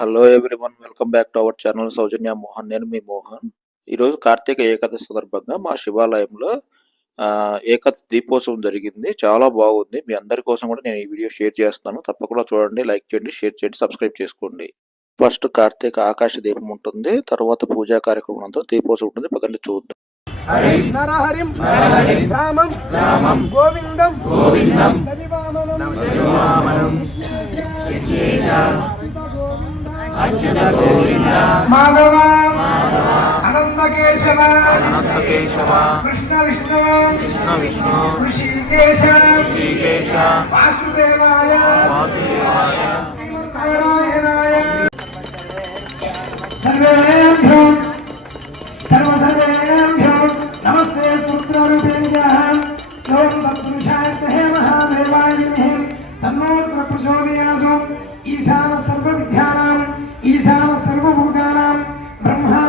Hello everyone, welcome back to our channel Soujanya Mohan. నేను మీ మోహన్. ఈరోజు కార్తీక ఏకాదశి సందర్భంగా మా శివాలయంలో ఏకాదశి దీపోత్సవం జరిగింది. చాలా బాగుంది. మీ అందరి కోసం కూడా నేను ఈ వీడియో షేర్ చేస్తాను. తప్పకుండా చూడండి, లైక్ చేయండి, షేర్ చేయండి, సబ్స్క్రైబ్ చేసుకోండి. ఫస్ట్ కార్తీక ఆకాశ దీపం ఉంటుంది, తర్వాత పూజా కార్యక్రమం అంతా దీపోత్సవం ఉంటుంది. పదండి చూద్దాం. నరహరిం రామం రామం గోవిందం గోవిందం అచ్యుత గోవింద మాధవ అనంత కేశవ కృష్ణ విష్ణు ఋషికేశ వాసుదేవాయ నారాయణాయ సర్వేభ్యో సర్వసర్వేభ్యో నమస్తే పుత్రరూపేణ్యః ఓం తత్పురుషాయ మహాదేవాయ నమః తన్నోత్ర ప్రచోదయాత్. ఈశాన సర్వవిద్యానాం ఈశాన సర్వభూతానాం బ్రహ్మా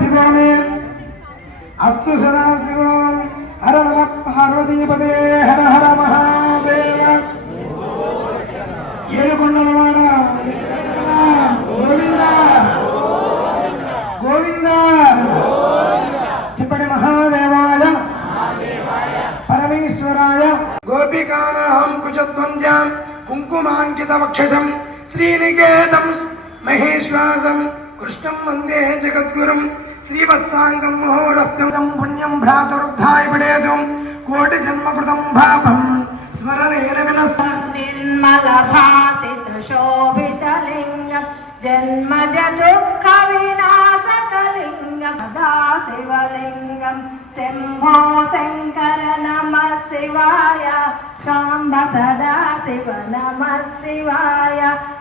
శివో మే అస్తు సదాశివో. హర నమః పార్వతీపదే హర హర మహాదేవ. ఏడుకొండలవాడ గోవింద గోవింద. చెప్పండి మహాదేవాయ పరమేశ్వరాయ. గోపికానాహం కుచధ్వంద్యాం కుంకుమాంకిత వక్షసం శ్రీనికేతం మహేశ్వాసం కృష్ణం వందే జగద్గురుం శ్రీవత్సాంగం మహోరస్తం పుణ్యం భ్రాతరుద్ధాయ పడేతుం కోటి జన్మకృతం పాపం స్మరణేన నిర్మలభాసిత శోభితలింగం జన్మజ దుఃఖ వినాశకలింగం సదా శివలింగం శంభో శంకర నమః శివాయ సాంబ సదా శివ నమః శివాయ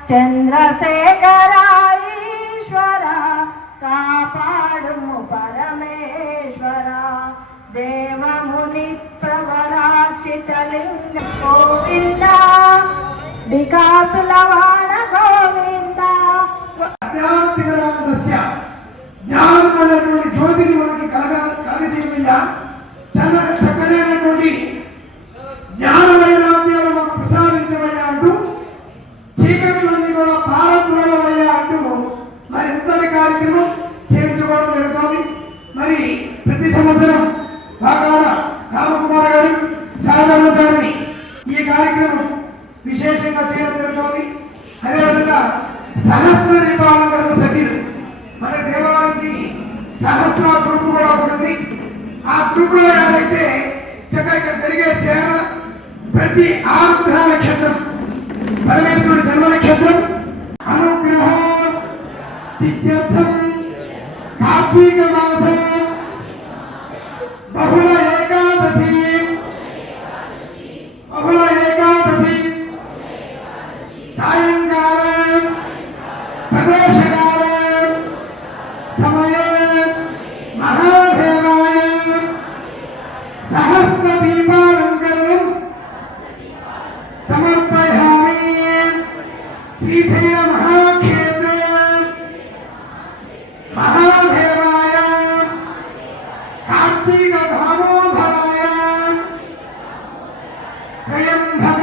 చంద్రశేఖర ఈశ్వర కాపాడుము పరమేశ్వర దేవముని ప్రవరార్చితలింగ గోవింద వికాసులవాడ గోవింద. జ్ఞానం అనేటువంటి జ్యోతిని మనకి కలగచేయమయ్యా. చక్కనైనటువంటి జ్ఞాన వైరాగ్యాలు మనకు ప్రసాదించమయ్యా అంటూ, చీకట్లన్నీ కూడా పారద్రోలమయ్యా అంటూ మరి ఎంతటి కార్యక్రమం సేవించుకోవడం జరుగుతుంది. మరి ప్రతి సంవత్సరం వాకాడ రామకుమార్ గారు సాధారణచారిని ఈ కార్యక్రమం విశేషంగా చేయడం జరుగుతుంది. అదేవిధంగా సహస్ర దీపాలంకరణ సభ్యులు మన దేవాలయానికి సహస్ర గ్రూప్ కూడా ఉంటుంది. ఆ గ్రూప్ లో ఏదైతే చక్కగా ఇక్కడ జరిగే సేవ ప్రతి ఆరుద్ర నక్షత్రం పరమేశ్వరుడు జన్మ నక్షత్రం అనుగ్రహం సిద్ధ్యర్థం కార్తీక మాసం బహుళ ఏకాదశి సాయంకాలం ప్రదోషకాలం సమయం మహాదేవాయ సహస్ర దీపాలంకరణం సమర్పయామి. శ్రీశైల మహాక్షేత్ర మహాదేవాయ కార్తీక దామోదరాయ త్రయంబక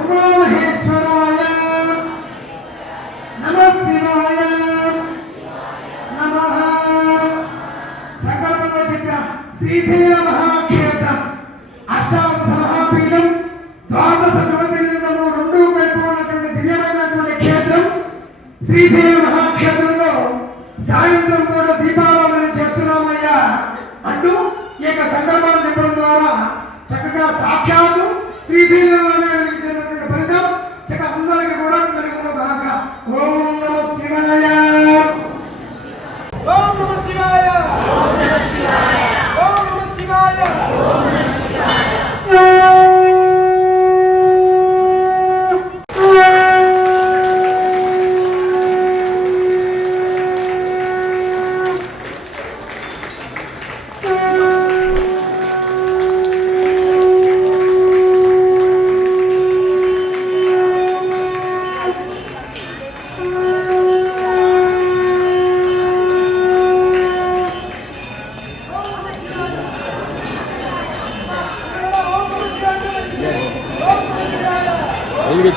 ఉమామహేశ్వరాయ నమః శివాయ నమః. సంకల్పంలో చెప్పాం. శ్రీశైల మహాక్షేత్రం అష్టాదశ మహాపీఠం ద్వాదశ జ్యోతిర్లింగము రెండు వైపు ఉన్నటువంటి దివ్యమైనటువంటి క్షేత్రం శ్రీశైల మహాక్షేత్రంలో సాయంత్రం కూడా దీపారాధన చేస్తున్నామయ్యా అంటూ ఈ యొక్క సంకల్పాలు చెప్పడం ద్వారా చక్కగా సాక్షాత్తు శ్రీశైలంలోనే వెలిగించినటువంటి ఫలితం చక్కగా అందరికీ కూడా కలిగిన దాకా. ఓం నమః శివాయ. ఓం నమః శివాయ. ఓం నమః శివాయ. ఓం నమః శివాయ. ఓం నమః శివాయ. Öyle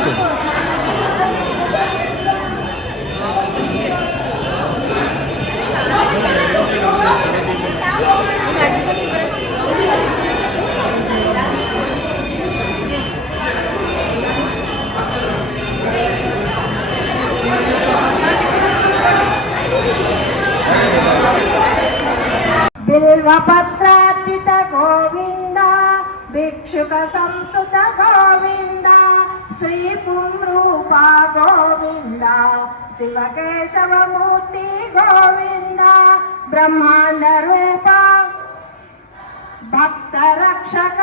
శుక సంస్తుత గోవింద శ్రీ పుంరూప గోవింద శివకేశవమూర్తి గోవింద బ్రహ్మాండ రూప భక్త రక్షక